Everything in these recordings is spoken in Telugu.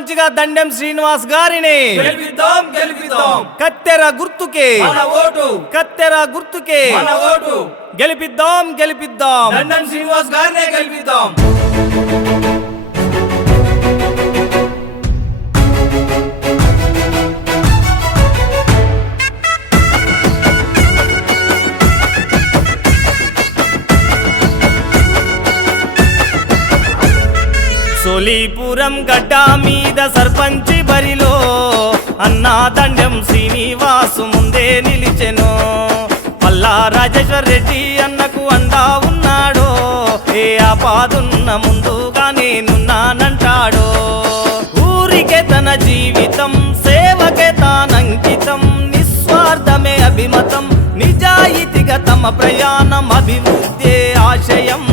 సర్పంచ్గా దండెం శ్రీనివాస్ గారిని. గెలిపిద్దాం గెలిపిద్దాం. కత్తెర గుర్తుకే. మన ఓటు. కత్తెర గుర్తుకే. మన ఓటు. గెలిపిద్దాం గెలిపిద్దాం. లండన్ శ్రీనివాస్ గారినే గెలిపిద్దాం. సోలీపురం గడ్డ మీద సర్పంచి బరిలో అన్నా దండెం శ్రీనివాసు ముందే నిలిచెను. పల్లా రాజేశ్వర్ రెడ్డి అన్నకు అండా ఉన్నాడో ఏ ఆపాదున్న ముందుగా నేనున్నానంటాడో. ఊరికే తన జీవితం సేవకే తానంకితం నిస్వార్థమే అభిమతం నిజాయితీగా తమ ప్రయాణం అభివృద్ధి ఆశయం.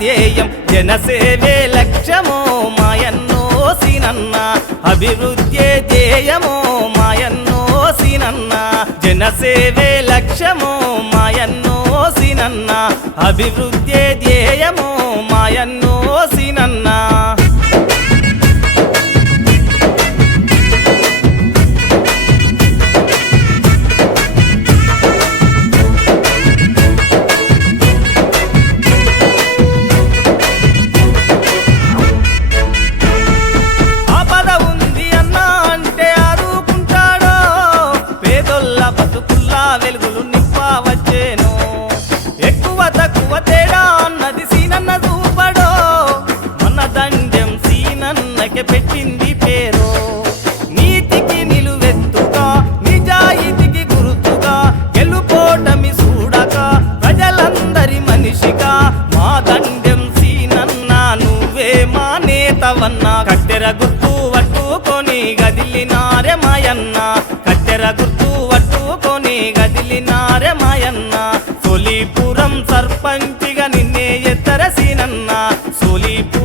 ధ్యేయం. జనసేవే లక్ష్యమో మాయన్నో సినన్న అభివృద్ధి ధ్యేయమో మాయన్నో సినన్న జనసేవే లక్ష్యమో మాయన్నో సినన్న అభివృద్ధి ఎంతవన్న కట్టెర గుర్తు పట్టుకొని గదిలినారే మాయన్న. కట్టెర గుర్తు పట్టుకొని గదిలినారే మాయన్న. సోలీపురం సర్పంచిగా నిన్నే ఎత్తరసినన్న. సోలీపురం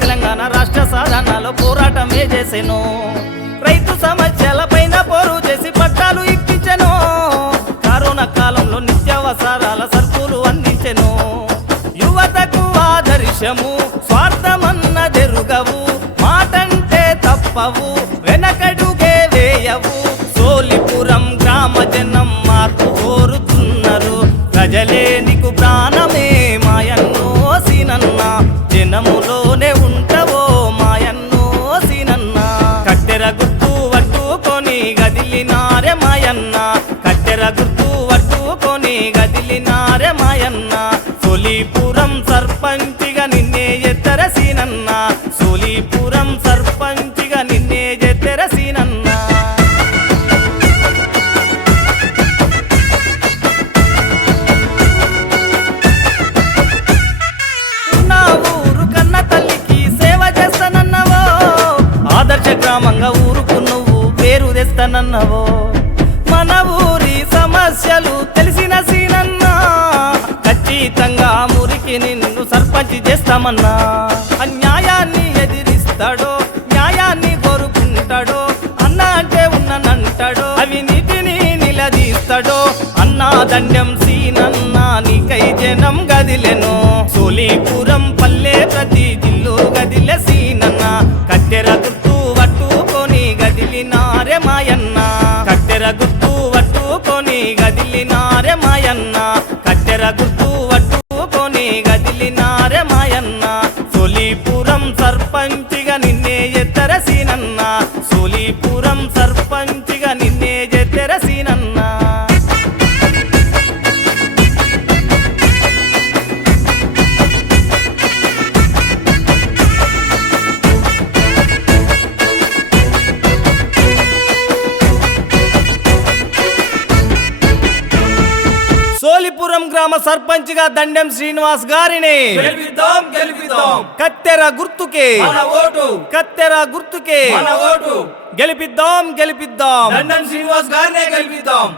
తెలంగాణ రాష్ట్ర సాధనలో పోరాటమే చేసెను. రైతు సమస్యల పైన పోరు చేసి పట్టాలు ఇప్పించెను. కరోనా కాలంలో నిత్యావసరాల సరుకులు అందించెను. యువతకు ఆదర్శము స్వార్థమన్నదెరుగవు మాటంటే తప్పవు వెనకడుగే వేయవు. సోలిపురం గ్రామ జనం మార్పు కోరుతున్నారు. ప్రజలే నీకు ప్రాణమే మాయన్నో సీనన్న గదిలినారే మాయన్న కట్టెర గుర్తు పట్టుకొని గదిలినారే మాయన్న. సోలీపురం సర్పంచిగా నిన్నే ఎత్తర సీనన్న సోలీపురం సర్పంచిగా నిన్నే ఎత్తర సీనన్న నా ఊరు కన్న తల్లికి సేవ చేస్తానన్నవో. ఆదర్శ గ్రామంగా ఊరుకు నువ్వు పేరు తెస్తానన్నవో. సమస్యలు తెలిసిన సీనన్నా. ఖచ్చితంగా మురికి నిన్ను సర్పంచ్ చేస్తామన్నా. అన్యాయాన్ని ఎదిరిస్తాడో న్యాయాన్ని కోరుకుంటాడో అన్న అంటే ఉన్ననంటాడో అవినీతిని నిలదీస్తాడో అన్నా దండం సీనన్నా నీకై జనం గదిలెను. సోలీపూర్ సర్పంచిగా నిన్నే ఎత్తరసీనన్న. సోలీపురం సర్పంచిగా నిన్నే ఎత్తరసీనన్న. సోలిపురం గ్రామ సర్పంచ్గా దండెం శ్రీనివాస్ గారిని. గెలిపిద్దాం గెలిపిద్దాం. కత్తెర గుర్తుకే. మన ఓటు. కత్తెర గుర్తుకే. మన ఓటు. గెలిపిద్దాం గెలిపిద్దాం. లండన్ శ్రీనివాస్ గారినే గెలిపిద్దాం.